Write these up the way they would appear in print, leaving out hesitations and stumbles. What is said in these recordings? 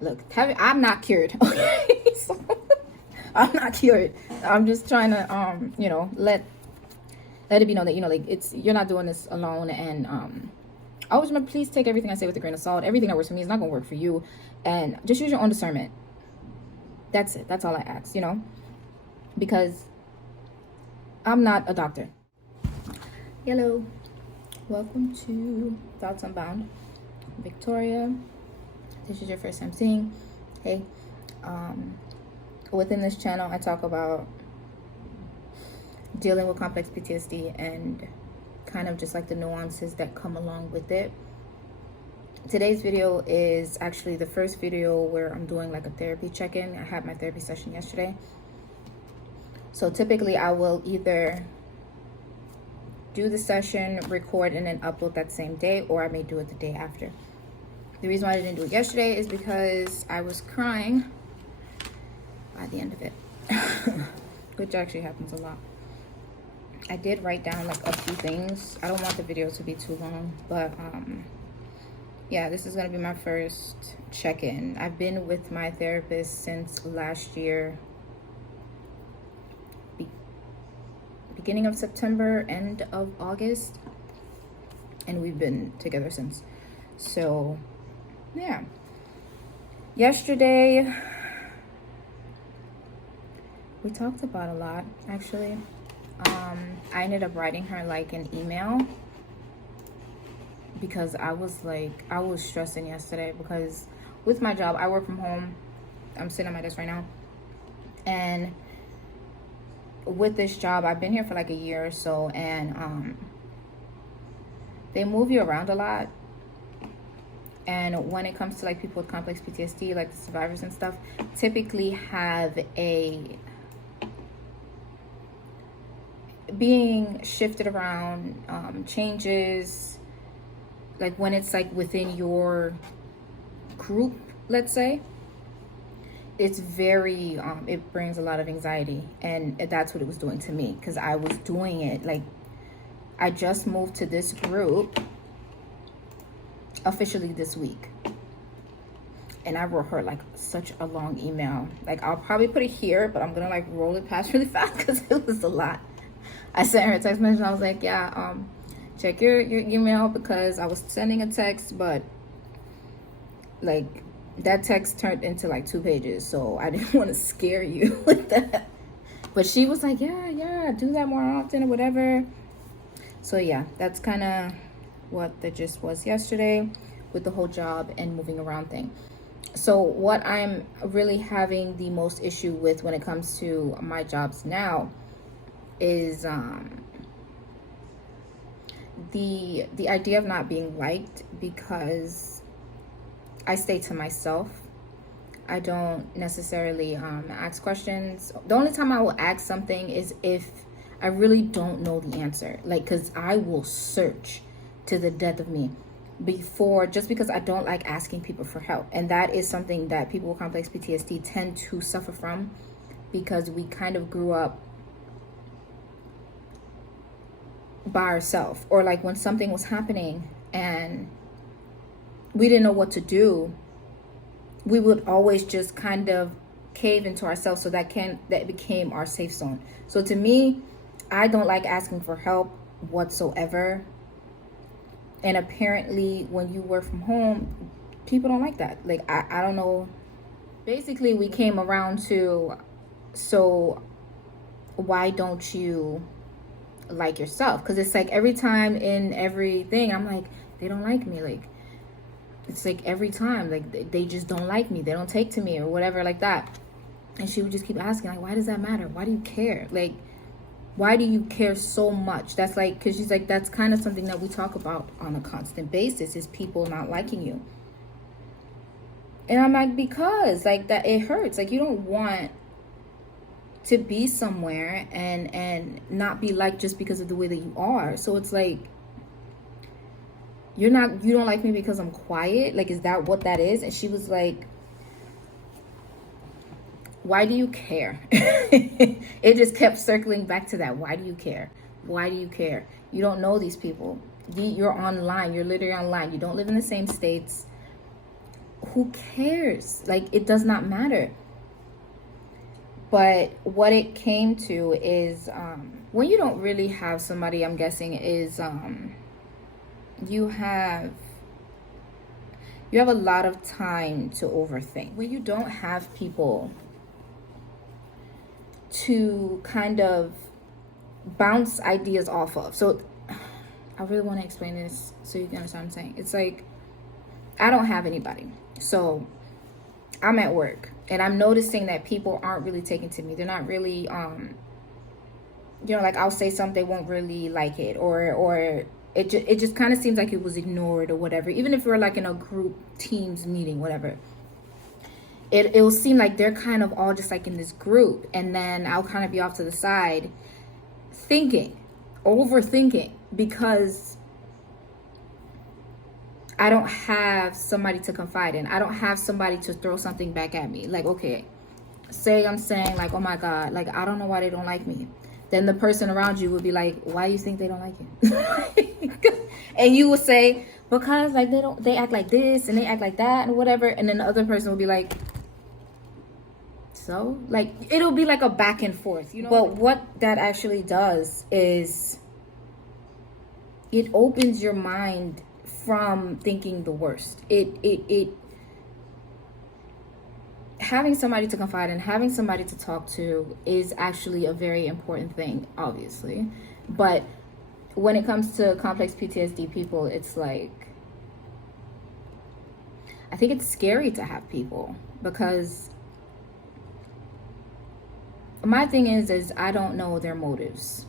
Look, I'm not cured. Okay, so I'm not cured. I'm just trying to let it be known that like you're not doing this alone. And always remember, please take everything I say with a grain of salt. Everything that works for me is not gonna work for you, and just use your own discernment. That's it. That's all I ask. Because I'm not a doctor. Hello, welcome to Thoughts Unbound. Victoria, this is your first time seeing. Hey, within this channel I talk about dealing with complex PTSD and kind of just like the nuances that come along with it. Today's video is actually the first video where I'm doing like a therapy check-in. I had my therapy session yesterday. So typically I will either do the session, record, and then upload that same day, or I may do it the day after. The reason why I didn't do it yesterday is because I was crying by the end of it, which actually happens a lot. I did write down like a few things. I don't want the video to be too long, but yeah, this is gonna be my first check-in. I've been with my therapist since last year, beginning of September, end of August, and we've been together since. So yeah, yesterday we talked about a lot actually. I ended up writing her like an email because I was stressing yesterday because with my job, I work from home. I'm sitting at my desk right now, and with this job, I've been here for like a year or so, and they move you around a lot. And when it comes to like people with complex PTSD, like the survivors and stuff, typically have a being shifted around, changes, like when it's like within your group, let's say, it's very it brings a lot of anxiety, and that's what it was doing to me, because I was doing it like I just moved to this group officially this week, and I wrote her like such a long email. Like I'll probably put it here, but I'm gonna like roll it past really fast because it was a lot. I sent her a text message. I was like, yeah, check your email, because I was sending a text, but like that text turned into like 2 pages, so I didn't want to scare you with that. But she was like, yeah, do that more often or whatever. So yeah, that's kind of what the gist was yesterday with the whole job and moving around thing. So what I'm really having the most issue with when it comes to my jobs now is the idea of not being liked, because I stay to myself. I don't necessarily ask questions. The only time I will ask something is if I really don't know the answer, like, because I will search to the death of me just because I don't like asking people for help. And that is something that people with complex PTSD tend to suffer from, because we kind of grew up by ourselves, or like when something was happening and we didn't know what to do, we would always just kind of cave into ourselves, so that became our safe zone. So to me, I don't like asking for help whatsoever. And apparently when you work from home, people don't like that. Like I don't know. Basically we came around to, so why don't you like yourself? Because it's like every time in everything I'm like, they don't like me. Like it's like every time, like they just don't like me, they don't take to me or whatever like that. And she would just keep asking, like, why does that matter? Why do you care? Like, why do you care so much? That's like, because she's like, that's kind of something that we talk about on a constant basis, is people not liking you. And I'm like, because like that, it hurts. Like you don't want to be somewhere and not be liked just because of the way that you are. So it's like, you don't like me because I'm quiet? Like, is that what that is? And she was like, why do you care? It just kept circling back to that. Why do you care? Why do you care? You don't know these people. You're online. You're literally online. You don't live in the same states. who cares? Like, it does not matter. But what it came to is, when you don't really have somebody, I'm guessing, is you have a lot of time to overthink. When you don't have people to kind of bounce ideas off of. So I really want to explain this so you can understand what I'm saying. It's like, I don't have anybody. So I'm at work and I'm noticing that people aren't really taking to me. They're not really, like I'll say something, they won't really like it, or it just kind of seems like it was ignored or whatever. Even if we're like in a group Teams meeting, whatever, it'll seem like they're kind of all just like in this group, and then I'll kind of be off to the side overthinking, because I don't have somebody to confide in. I don't have somebody to throw something back at me. Like, okay, say I'm saying like, oh my God, like, I don't know why they don't like me. Then the person around you would be like, why do you think they don't like you? And you would say, because like they act like this and they act like that and whatever. And then the other person will be like, so like, it'll be like a back and forth, But what that actually does is it opens your mind from thinking the worst. It having somebody to confide in, having somebody to talk to is actually a very important thing, obviously. But when it comes to complex PTSD people, it's like, I think it's scary to have people, because my thing is I don't know their motives.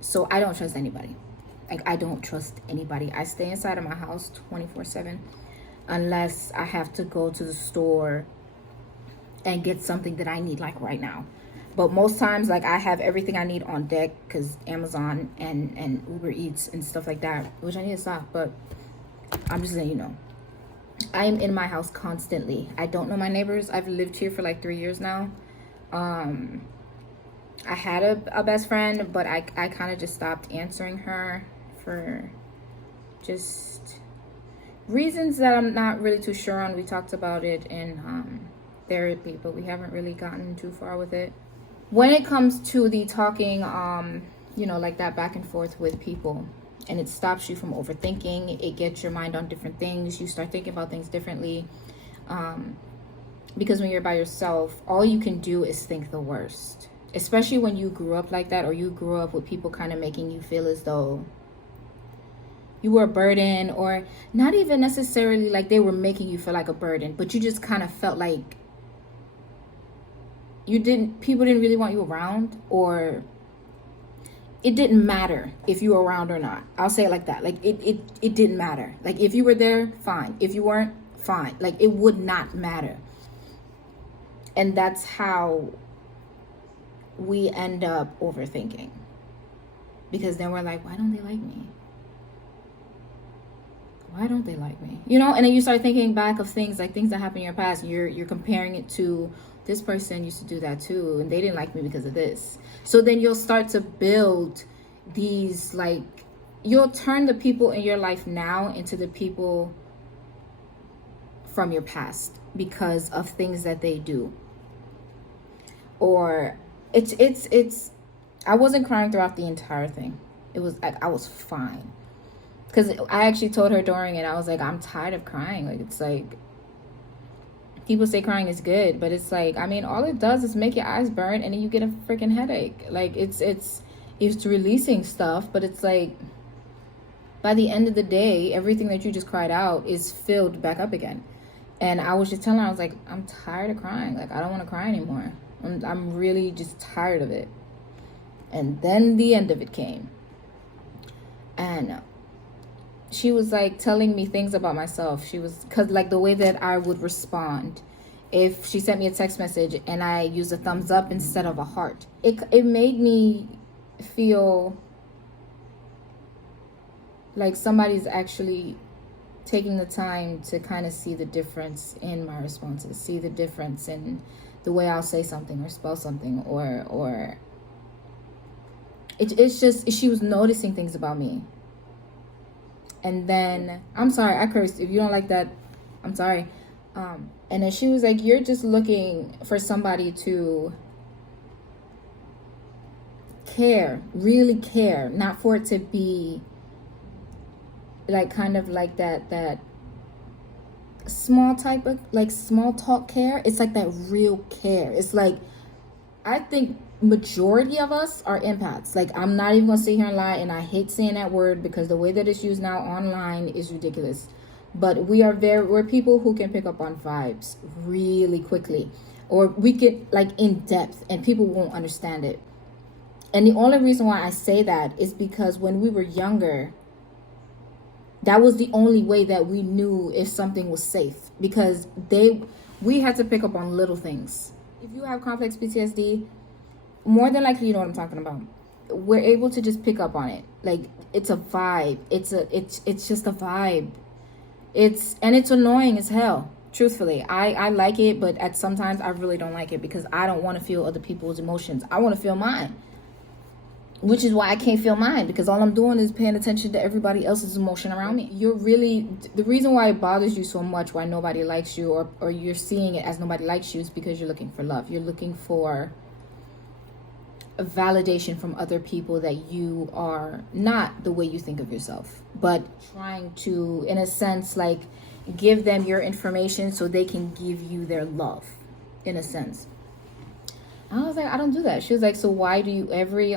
So I don't trust anybody. Like, I don't trust anybody. I stay inside of my house 24/7 unless I have to go to the store and get something that I need, like right now. But most times, like, I have everything I need on deck, because Amazon and Uber Eats and stuff like that, which I need to stop, but I'm just letting you know. I am in my house constantly. I don't know my neighbors. I've lived here for like 3 years now. I had a best friend, but I kind of just stopped answering her for just reasons that I'm not really too sure on. We talked about it in therapy, but we haven't really gotten too far with it. When it comes to the talking, like that back and forth with people, and it stops you from overthinking, it gets your mind on different things. You start thinking about things differently. Because when you're by yourself, all you can do is think the worst. Especially when you grew up like that, or you grew up with people kind of making you feel as though you were a burden, or not even necessarily like they were making you feel like a burden, but you just kind of felt like people didn't really want you around, or it didn't matter if you were around or not. I'll say it like that. Like, it didn't matter. Like, if you were there, fine. If you weren't, fine. Like, it would not matter. And that's how we end up overthinking, because then we're like, why don't they like me? Why don't they like me? And then you start thinking back of things that happened in your past, and you're comparing it to, this person used to do that too, and they didn't like me because of this. So then you'll start to build these, like, you'll turn the people in your life now into the people from your past because of things that they do. Or it's I wasn't crying throughout the entire thing. It was, I was fine, because I actually told her during it, I was like, I'm tired of crying. Like, it's like, people say crying is good, but it's like, I mean, all it does is make your eyes burn and then you get a freaking headache. Like, it's releasing stuff, but it's like, by the end of the day, everything that you just cried out is filled back up again. And I was just telling her, I was like, I'm tired of crying. Like, I don't want to cry anymore. I'm really just tired of it. And then the end of it came. And she was like telling me things about myself. She was, because like the way that I would respond if she sent me a text message and I used a thumbs up instead of a heart, it made me feel like somebody's actually taking the time to kind of see the difference in my responses, see the difference in the way I'll say something or spell something, or it's just, she was noticing things about me. And then, I'm sorry, I cursed. If you don't like that, I'm sorry. And then she was like, you're just looking for somebody to care, really care, not for it to be like kind of like that small type of like small talk care. It's like that real care. It's like, I think majority of us are empaths. Like, I'm not even gonna sit here and lie, and I hate saying that word because the way that it's used now online is ridiculous. But we're people who can pick up on vibes really quickly, or we get like in depth and people won't understand it. And the only reason why I say that is because when we were younger, that was the only way that we knew if something was safe, because we had to pick up on little things. If you have complex PTSD, more than likely you know what I'm talking about. We're able to just pick up on it. Like, it's a vibe. It's just a vibe. It's annoying as hell. Truthfully, I like it, but at sometimes I really don't like it because I don't want to feel other people's emotions. I want to feel mine. Which is why I can't feel mine, because all I'm doing is paying attention to everybody else's emotion around me. The reason why it bothers you so much, why nobody likes you, or you're seeing it as nobody likes you, is because you're looking for love. You're looking for a validation from other people that you are not the way you think of yourself, but trying to, in a sense, like give them your information so they can give you their love, in a sense. I was like, I don't do that. She was like, so why do you, every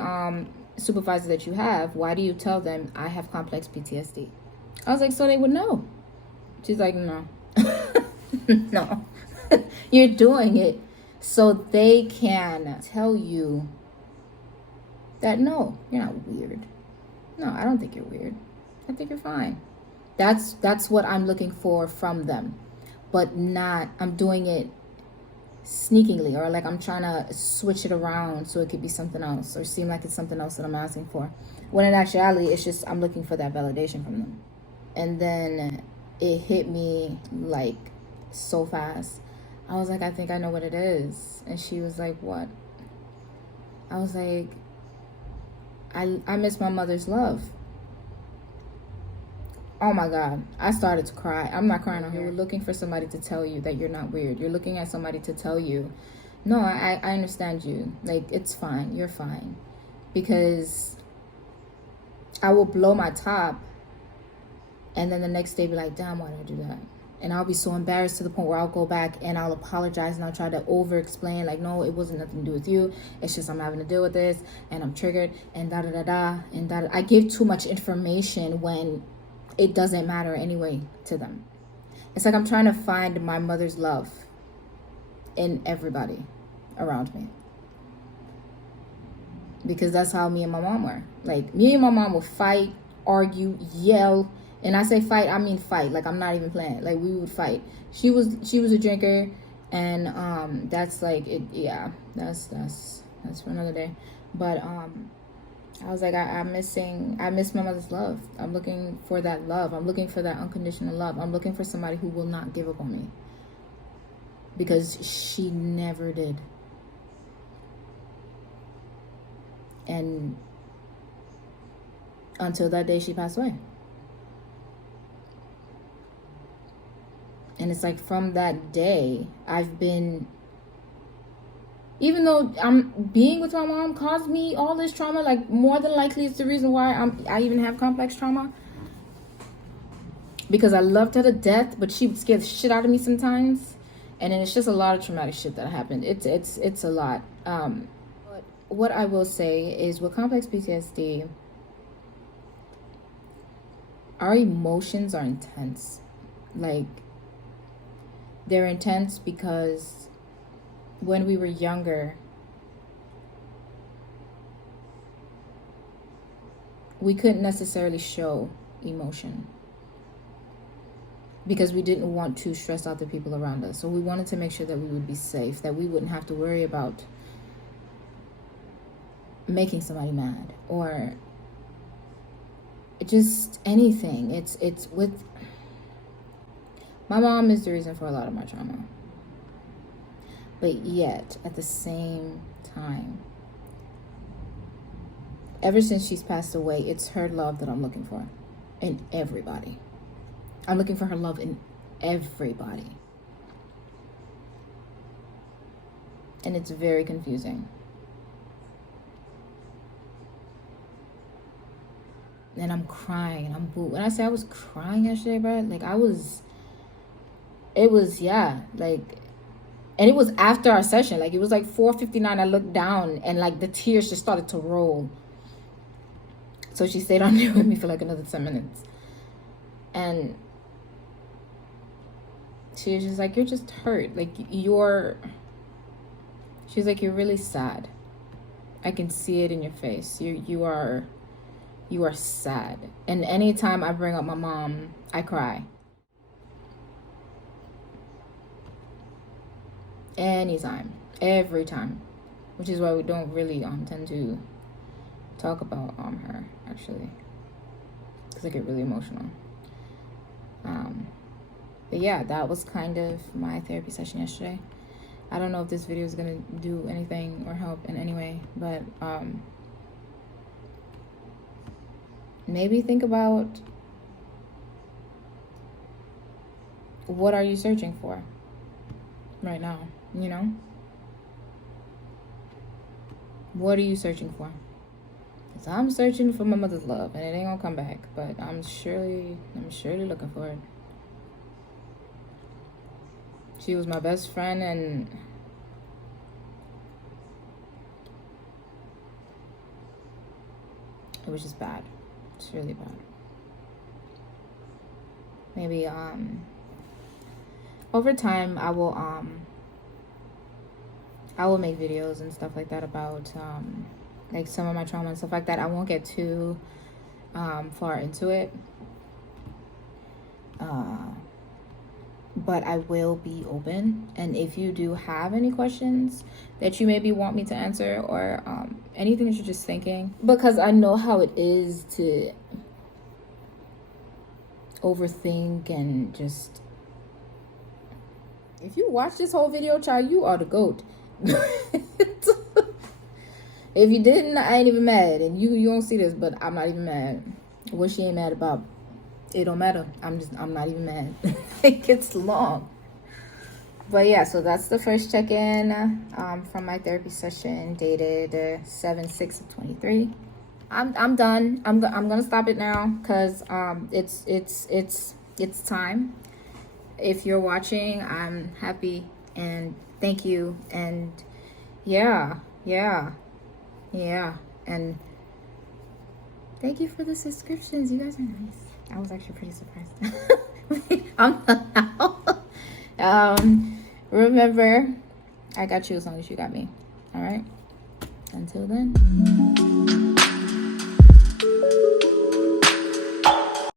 supervisor that you have, why do you tell them I have complex PTSD? I was like, so they would know. She's like, no. No. You're doing it so they can tell you that, no, you're not weird. No, I don't think you're weird. I think you're fine. That's what I'm looking for from them. But not, I'm doing it sneakingly, or like I'm trying to switch it around so it could be something else, or seem like it's something else that I'm asking for, when in actuality it's just I'm looking for that validation from them. And then it hit me like so fast. I was like, I think I know what it is. And she was like, what? I was like, I miss my mother's love. Oh my God, I started to cry. I'm not crying on here. You're looking for somebody to tell you that you're not weird. You're looking at somebody to tell you, no, I understand you. Like, it's fine. You're fine. Because I will blow my top and then the next day be like, damn, why did I do that? And I'll be so embarrassed to the point where I'll go back and I'll apologize and I'll try to over explain, like, no, it wasn't nothing to do with you. It's just I'm having to deal with this and I'm triggered and da da da da and da. I give too much information when it doesn't matter anyway to them. It's like I'm trying to find my mother's love in everybody around me. Because that's how me and my mom were. Like, me and my mom would fight, argue, yell. And I say fight, I mean fight. Like, I'm not even playing. Like, we would fight. She was a drinker, and that's like it. Yeah, that's for another day. But I was like, I miss my mother's love. I'm looking for that love. I'm looking for that unconditional love. I'm looking for somebody who will not give up on me, because she never did. And until that day she passed away. And it's like from that day, I've been, even though I'm being with my mom caused me all this trauma, like more than likely it's the reason why I even have complex trauma. Because I loved her to death, but she would scare the shit out of me sometimes. And then it's just a lot of traumatic shit that happened. It's a lot. But what I will say is with complex PTSD, our emotions are intense. Like, they're intense because when we were younger, we couldn't necessarily show emotion because we didn't want to stress out the people around us. So we wanted to make sure that we would be safe, that we wouldn't have to worry about making somebody mad or just anything. It's with my mom is the reason for a lot of my trauma. But yet, at the same time, ever since she's passed away, it's her love that I'm looking for in everybody. I'm looking for her love in everybody. And it's very confusing. And I'm crying. When I say I was crying yesterday, bro, like it was, yeah, like, and it was after our session. Like, it was like 4:59. I looked down and like the tears just started to roll. So she stayed on there with me for like another 10 minutes. And she was just like, you're just hurt. Like, she's like, you're really sad. I can see it in your face. You are sad. And anytime I bring up my mom, I cry. Anytime. Every time. Which is why we don't really tend to talk about her, actually. Because I get really emotional. But yeah, that was kind of my therapy session yesterday. I don't know if this video is going to do anything or help in any way, but maybe think about, what are you searching for right now, you know? What are you searching for? Because I'm searching for my mother's love, and it ain't gonna come back, but I'm surely looking for it. She was my best friend, and it was just bad. It's really bad. Maybe over time I will make videos and stuff like that about like some of my trauma and stuff like that. I won't get too far into it, but I will be open. And if you do have any questions that you maybe want me to answer, or anything that you're just thinking, because I know how it is to overthink and just, if you watch this whole video, child, you are the GOAT. If you didn't, I ain't even mad. And you don't see this, but I'm not even mad. What she ain't mad about, it don't matter. I'm not even mad. It gets long. But yeah, so that's the first check-in from my therapy session, dated 7/6/23. I'm done. I'm gonna stop it now, because it's time. If you're watching, I'm happy and thank you. And yeah, and thank you for the subscriptions. You guys are nice. I was actually pretty surprised. Remember, I got you as long as you got me. All right, until then.